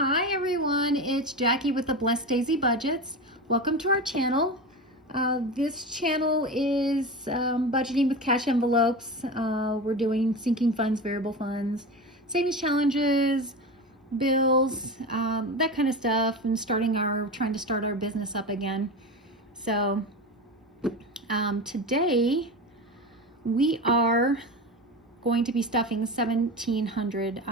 Hi everyone, it's Jackie with the Blessed Daisy Budgets. Welcome to our channel. This channel is budgeting with cash envelopes. We're doing sinking funds, variable funds, savings challenges, bills, that kind of stuff, and trying to start our business up again. So today we are going to be stuffing 1,700.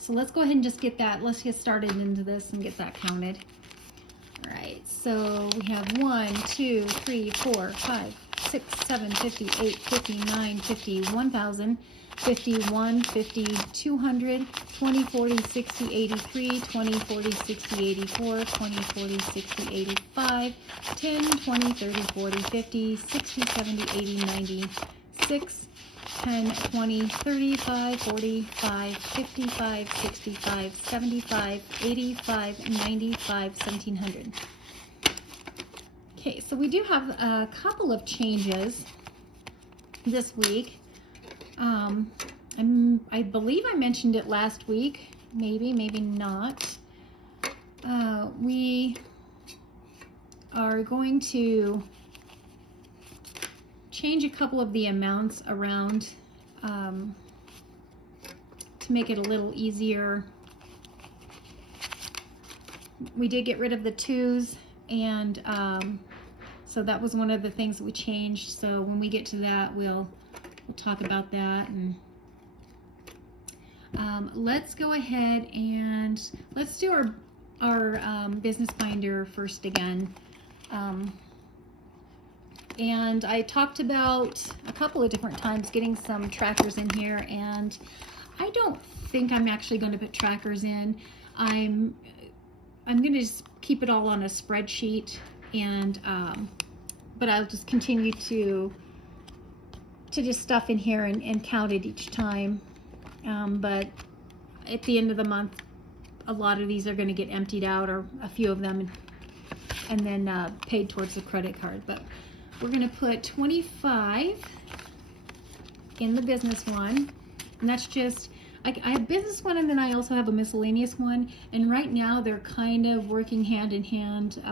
So let's go ahead and just let's get started into this and get that counted. All right, so we have 1, 2, 3, 4, 5, 6, 7, 50, 8, 50, 9, 50, 1,000, 51, 50, 200, 20, 40, 60, 83, 20, 40, 60, 84, 20, 40, 60, 85, 10, 20, 30, 40, 50, 60, 70, 80, 96, 10, 20, 35, 45, 55, 65, 75, 85, 95, 1,700. Okay, so we do have a couple of changes this week. I believe I mentioned it last week, maybe not. We are going to change a couple of the amounts around to make it a little easier. We did get rid of the 2s, and so that was one of the things that we changed. So when we get to that, we'll talk about that. And let's go ahead and let's do our business binder first again. And I talked about a couple of different times getting some trackers in here, and I don't think I'm actually going to put trackers in. I'm going to just keep it all on a spreadsheet, and but I'll just continue to just stuff in here and count it each time. But at the end of the month, a lot of these are going to get emptied out, or a few of them, and then paid towards the credit card. But we're going to put 25 in the business one, and that's just, I have business one, and then I also have a miscellaneous one, and right now they're kind of working hand in hand.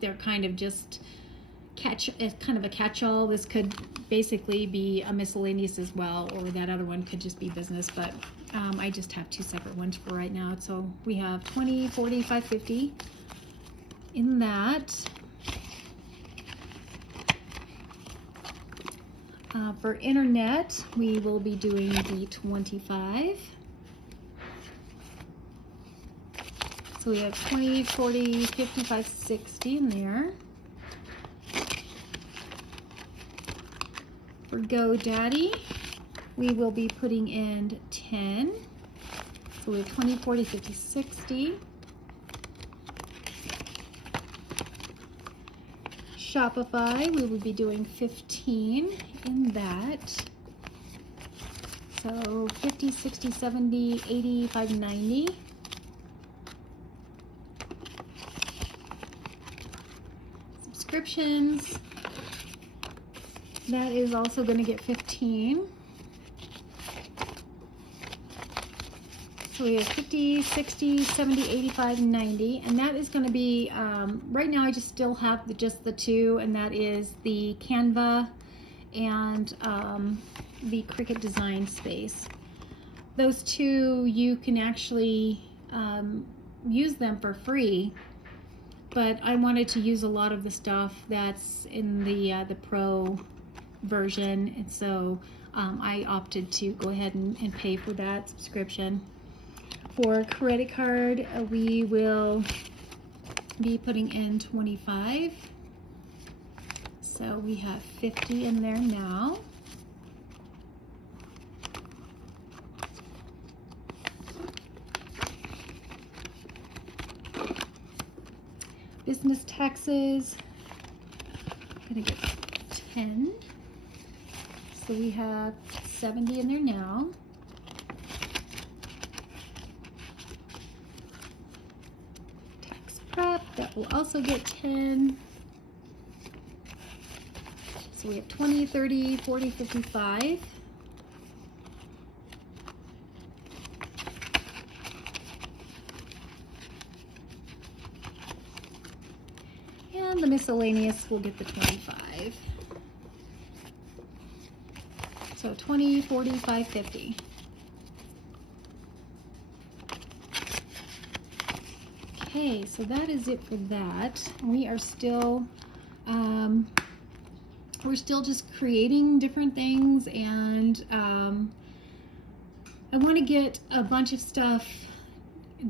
They're kind of just kind of a catch-all. This could basically be a miscellaneous as well, or that other one could just be business, but I just have two separate ones for right now. So we have 20, 40, 50 in that. For internet, we will be doing the 25. So we have 20, 40, 55, 60 in there. For GoDaddy, we will be putting in 10. So we have 20, 40, 50, 60. Shopify, we will be doing 15 in that. So 50, 60, 70, 85, 90. Subscriptions, that is also going to get 15. So we have 50, 60, 70, 85, 90, and that is going to be, right now I just still have just the 2, and that is the Canva and the Cricut Design Space. Those 2, you can actually use them for free, but I wanted to use a lot of the stuff that's in the Pro version, and so I opted to go ahead and pay for that subscription. For credit card, we will be putting in 25. So we have 50 in there now. Business taxes, I'm gonna get 10. So we have 70 in there now. That will also get 10. So we have 20, 30, 40, 55. and the miscellaneous will get the 25. So 20, 45, 50. Okay, so that is it for that. We are still, we're still just creating different things, and I want to get a bunch of stuff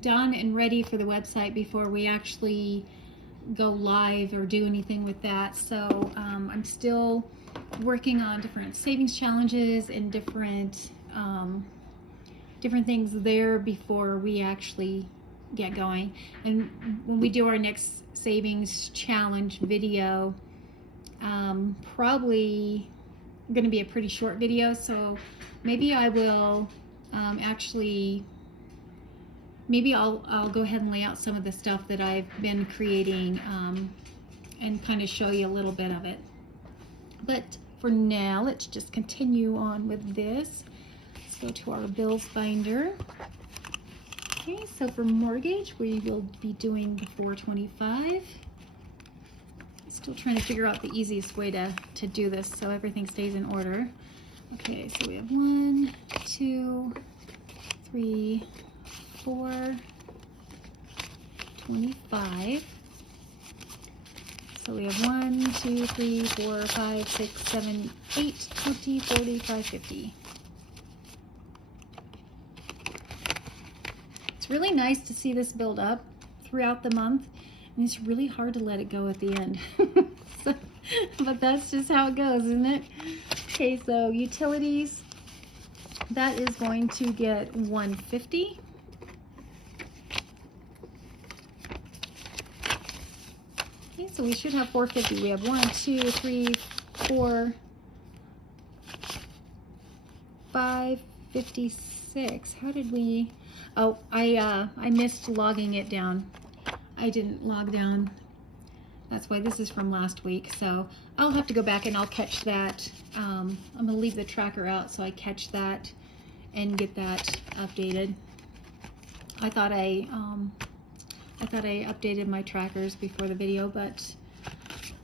done and ready for the website before we actually go live or do anything with that. So I'm still working on different savings challenges and different things there before we actually get going. And when we do our next savings challenge video, probably going to be a pretty short video, so maybe I will maybe I'll go ahead and lay out some of the stuff that I've been creating and kind of show you a little bit of it. But for now, let's just continue on with this. Let's go to our bills binder. Okay, so for mortgage, we will be doing the 425. Still trying to figure out the easiest way to do this so everything stays in order. Okay, so we have 1, 2, 3, 4, 25. So we have 1, 2, 3, 4, 5, 6, 7, 8, 20, 45, 50. It's really nice to see this build up throughout the month, and it's really hard to let it go at the end. But that's just how it goes, isn't it? Okay, so utilities, that is going to get 150. Okay, so we should have 450. We have 1, 2, 3, 4, 5, 56. How did we? Oh, I missed logging it down. I didn't log down. That's why this is from last week. So I'll have to go back and I'll catch that. I'm gonna leave the tracker out so I catch that and get that updated. I thought I updated my trackers before the video, but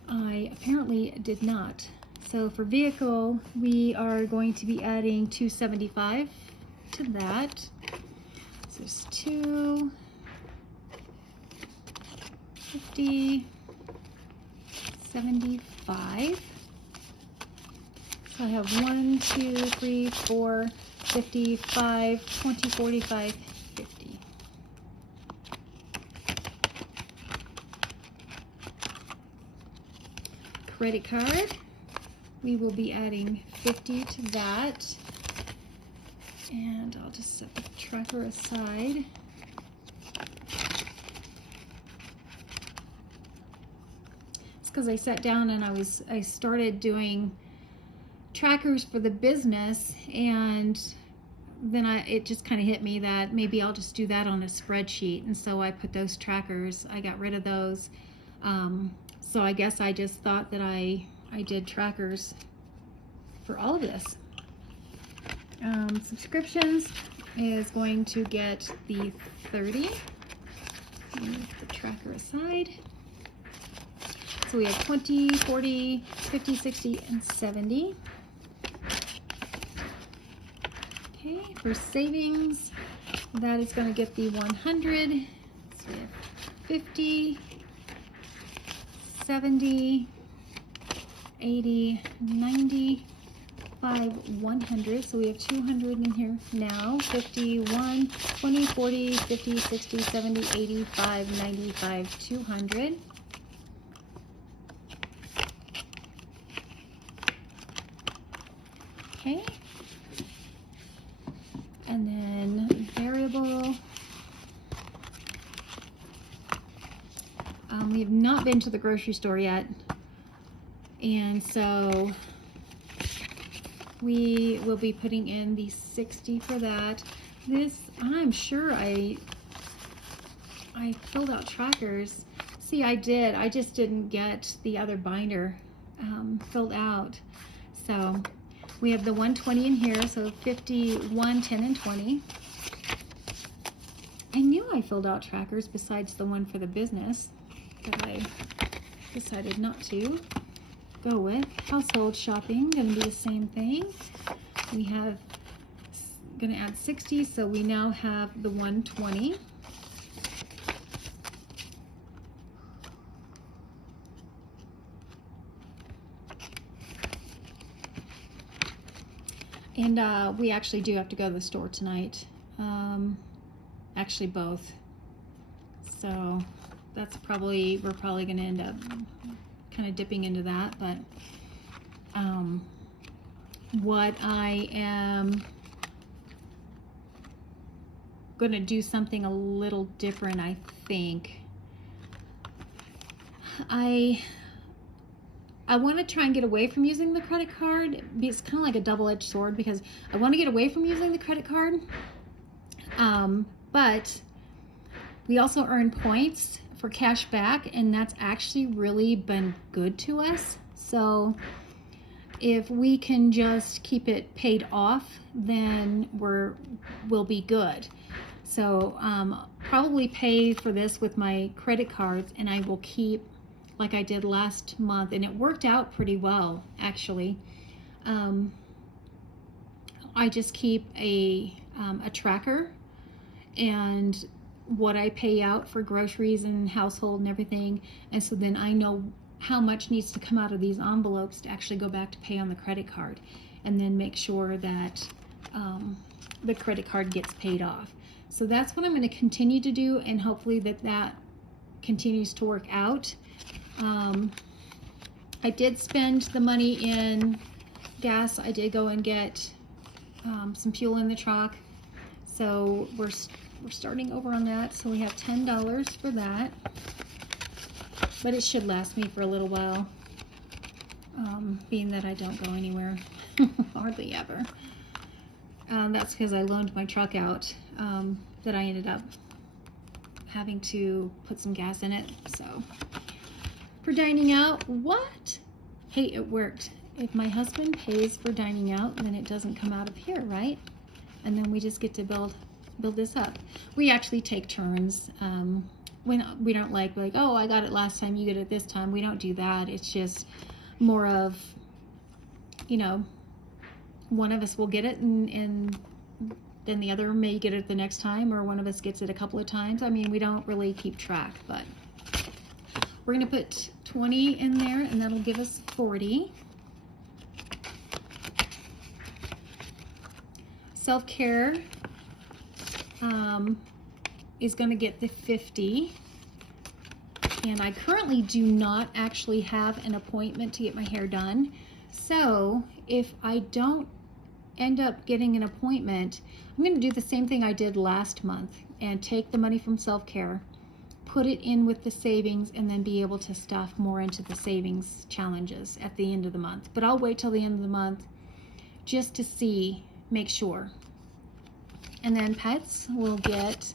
I apparently did not. So for vehicle, we are going to be adding 275 to that. So there's 250, 75. So I have 1, 2, 3, 4, 55, 20, 45, 50. Credit card, we will be adding 50 to that. And I'll just set the tracker aside. It's because I sat down and I started doing trackers for the business, and then it just kind of hit me that maybe I'll just do that on a spreadsheet, and so I put those trackers, I got rid of those. So I guess I just thought that I did trackers for all of this. Subscriptions is going to get the 30. Move the tracker aside. So we have 20, 40, 50, 60, and 70. Okay, for savings, that is going to get the 100. So we have 50, 70, 80, 90, 100. So we have 200 in here now. 51, 20, 40, 50, 60, 70, 85, 95, 200. Okay. And then variable. We have not been to the grocery store yet, and so we will be putting in the 60 for that. This, I'm sure I filled out trackers. See, I did. I just didn't get the other binder filled out. So we have the 120 in here, so 51, 10, and 20. I knew I filled out trackers besides the one for the business that I decided not to go with. Household shopping, going to be the same thing. We have, going to add 60, so we now have the 120. And we actually do have to go to the store tonight. Actually both. So that's probably, we're probably going to end up kind of dipping into that. But what I am going to do something a little different, I think. I want to try and get away from using the credit card. It's kind of like a double-edged sword because I want to get away from using the credit card. But we also earn points for cash back, and that's actually really been good to us. So if we can just keep it paid off, then we'll be good. So probably pay for this with my credit cards, and I will keep, like I did last month, and it worked out pretty well, actually. I just keep a tracker and what I pay out for groceries and household and everything, and so then I know how much needs to come out of these envelopes to actually go back to pay on the credit card, and then make sure that the credit card gets paid off. So that's what I'm going to continue to do, and hopefully that continues to work out. I did spend the money in gas. I did go and get some fuel in the truck, so we're starting over on that. So we have $10 for that, but it should last me for a little while, being that I don't go anywhere hardly ever. That's because I loaned my truck out, that I ended up having to put some gas in it. So for dining out, what? Hey, it worked. If my husband pays for dining out, then it doesn't come out of here, right? And then we just get to build this up. We actually take turns. We don't like, oh, I got it last time, you get it this time. We don't do that. It's just more of, one of us will get it, and then the other may get it the next time, or one of us gets it a couple of times. I mean, we don't really keep track, but we're going to put 20 in there, and that'll give us 40. Self-care is going to get the 50. And I currently do not actually have an appointment to get my hair done. So if I don't end up getting an appointment, I'm going to do the same thing I did last month and take the money from self-care, put it in with the savings, and then be able to stuff more into the savings challenges at the end of the month. But I'll wait till the end of the month just to make sure. And then pets will get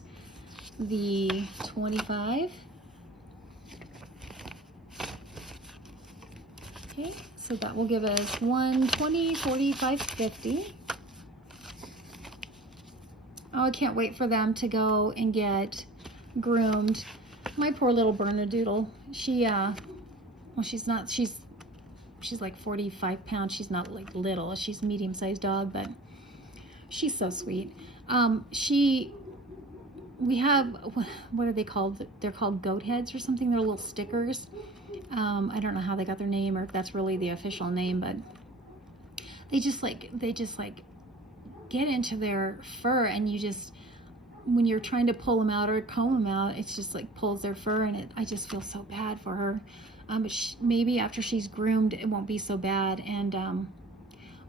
the 25. Okay, so that will give us 120, 45, 50. Oh, I can't wait for them to go and get groomed. My poor little Bernedoodle. She's like 45 pounds. She's not like little. She's a medium-sized dog, but she's so sweet. We have, what are they called? They're called goat heads or something. They're little stickers. I don't know how they got their name, or if that's really the official name, but they just get into their fur, and when you're trying to pull them out or comb them out, it's just like pulls their fur, and I just feel so bad for her. But maybe after she's groomed, it won't be so bad. And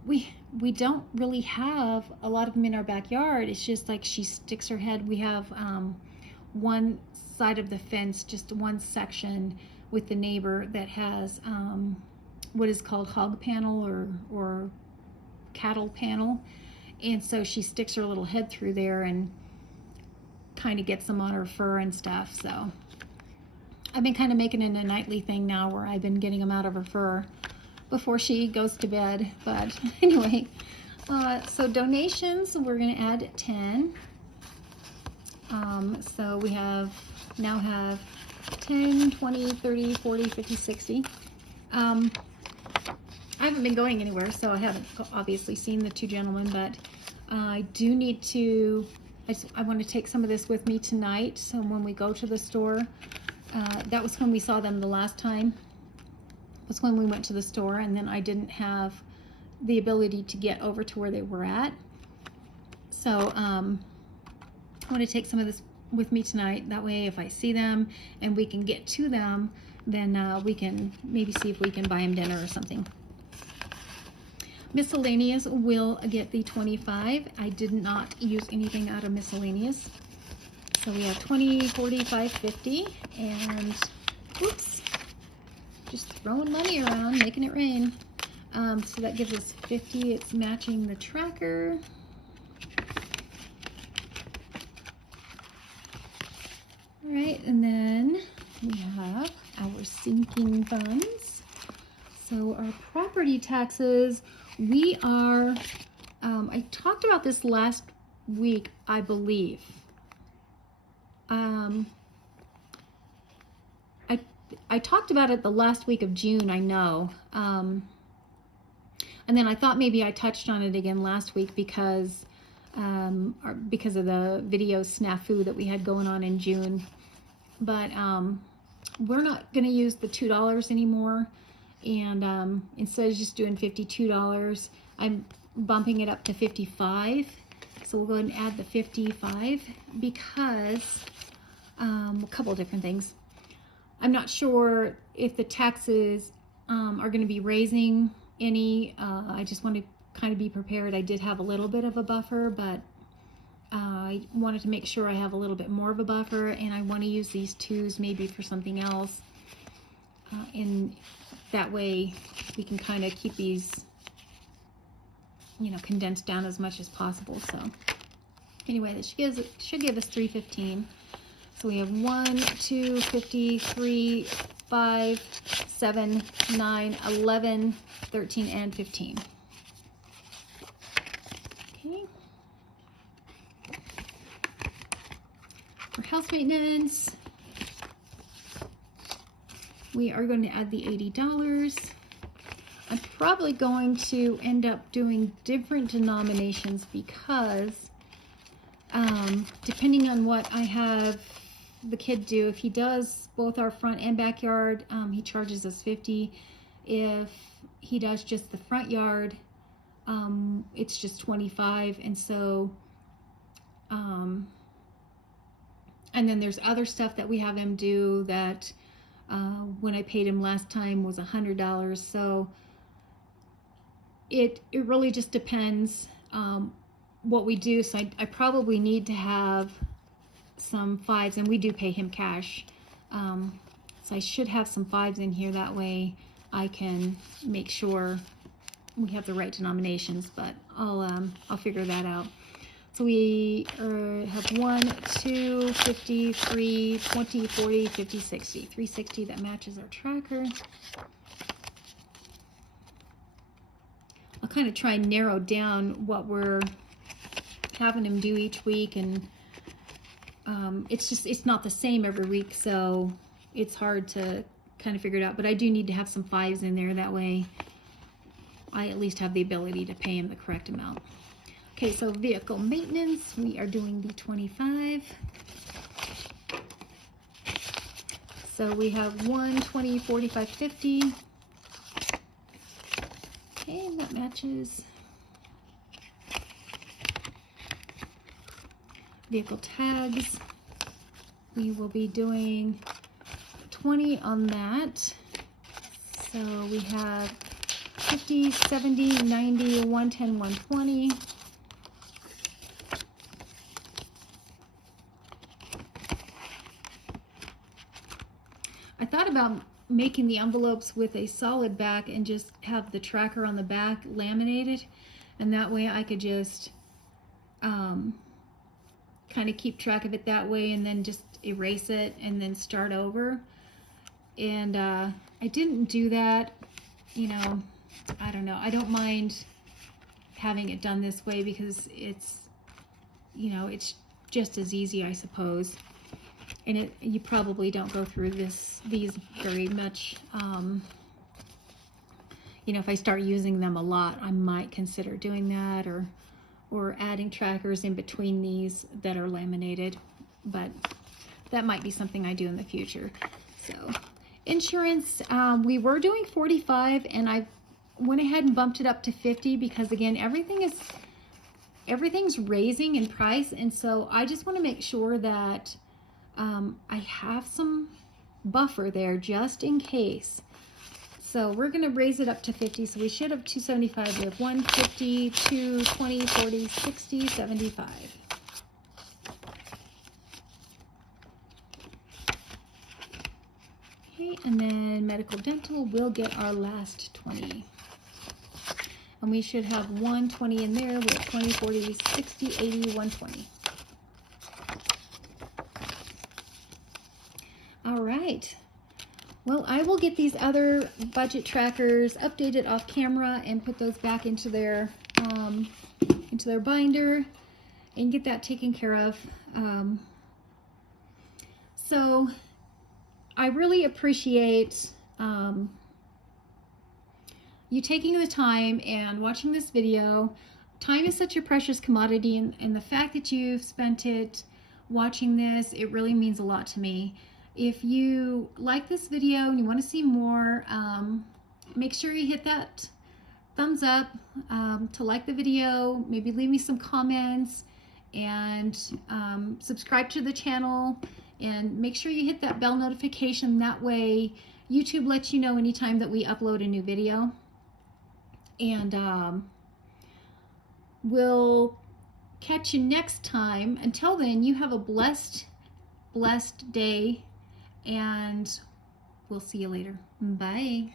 we don't really have a lot of them in our backyard. It's just like she sticks her head. We have one side of the fence, just one section with the neighbor that has what is called hog panel or cattle panel, and so she sticks her little head through there and kind of gets them on her fur and stuff. So I've been kind of making it a nightly thing now, where I've been getting them out of her fur before she goes to bed. But anyway, so donations, we're going to add 10. So we now have 10, 20, 30, 40, 50, 60. I haven't been going anywhere, so I haven't obviously seen the two gentlemen, but I do need to, I want to take some of this with me tonight, so when we go to the store, that was when we saw them the last time, was when we went to the store, and then I didn't have the ability to get over to where they were at. So I want to take some of this with me tonight. That way if I see them and we can get to them, then we can maybe see if we can buy them dinner or something. Miscellaneous will get the 25. I did not use anything out of miscellaneous. So we have 20, 45, 50, and oops, just throwing money around, making it rain. So that gives us 50. It's matching the tracker. All right, and then we have our sinking funds. So our property taxes, we are, I talked about this last week, I believe. I talked about it the last week of June, I know. And then I thought maybe I touched on it again last week because of the video snafu that we had going on in June. But we're not going to use the $2 anymore. And instead of just doing $52, I'm bumping it up to 55. So we'll go ahead and add the 55 because a couple of different things. I'm not sure if the taxes are going to be raising any. I just want to kind of be prepared. I did have a little bit of a buffer, but I wanted to make sure I have a little bit more of a buffer, and I want to use these twos maybe for something else. And that way we can kind of keep these, you know, condensed down as much as possible. So anyway, this should give us 315. So we have 1, 2, 50, 3, 5, 7, 9, 11, 13, and 15. Okay. For house maintenance, we are going to add the $80. I'm probably going to end up doing different denominations because depending on what I have the kid do, if he does both our front and backyard, he charges us 50. If he does just the front yard, it's just 25. And so and then there's other stuff that we have him do that when I paid him last time was $100. So it really just depends what we do. So I probably need to have some 5s, and we do pay him cash. So I should have some 5s in here. That way I can make sure we have the right denominations, but I'll figure that out. So we have 1, 2, 50, 3, 20, 40, 50, 60. 360, that matches our tracker. I'll kind of try and narrow down what we're having him do each week, and it's not the same every week, so it's hard to kind of figure it out. But I do need to have some 5s in there. That way I at least have the ability to pay him the correct amount. Okay, so vehicle maintenance, we are doing the 25. So we have 1, 20, 45, 50. Okay, and that matches. Vehicle tags, we will be doing 20 on that. So we have 50, 70, 90, 110, 120. I thought about making the envelopes with a solid back and just have the tracker on the back laminated, and that way I could just kind of keep track of it that way, and then just erase it and then start over. And I didn't do that. You know, I don't know. I don't mind having it done this way because it's, you know, it's just as easy, I suppose. And you probably don't go through these very much. You know, if I start using them a lot, I might consider doing that, or adding trackers in between these that are laminated, but that might be something I do in the future. So insurance, we were doing 45, and I went ahead and bumped it up to 50 because, again, everything's raising in price, and so I just want to make sure that I have some buffer there just in case. So we're going to raise it up to 50. So we should have 275. We have 150, 220, 40, 60, 75. Okay, and then medical dental, we'll get our last 20. And we should have 120 in there with 20, 40, 60, 80, 120. All right. Well, I will get these other budget trackers updated off camera and put those back into their binder and get that taken care of. So I really appreciate you taking the time and watching this video. Time is such a precious commodity, and the fact that you've spent it watching this, it really means a lot to me. If you like this video and you want to see more, make sure you hit that thumbs up to like the video, maybe leave me some comments, and subscribe to the channel, and make sure you hit that bell notification. That way YouTube lets you know anytime that we upload a new video. And we'll catch you next time. Until then, you have a blessed day, and we'll see you later. Bye.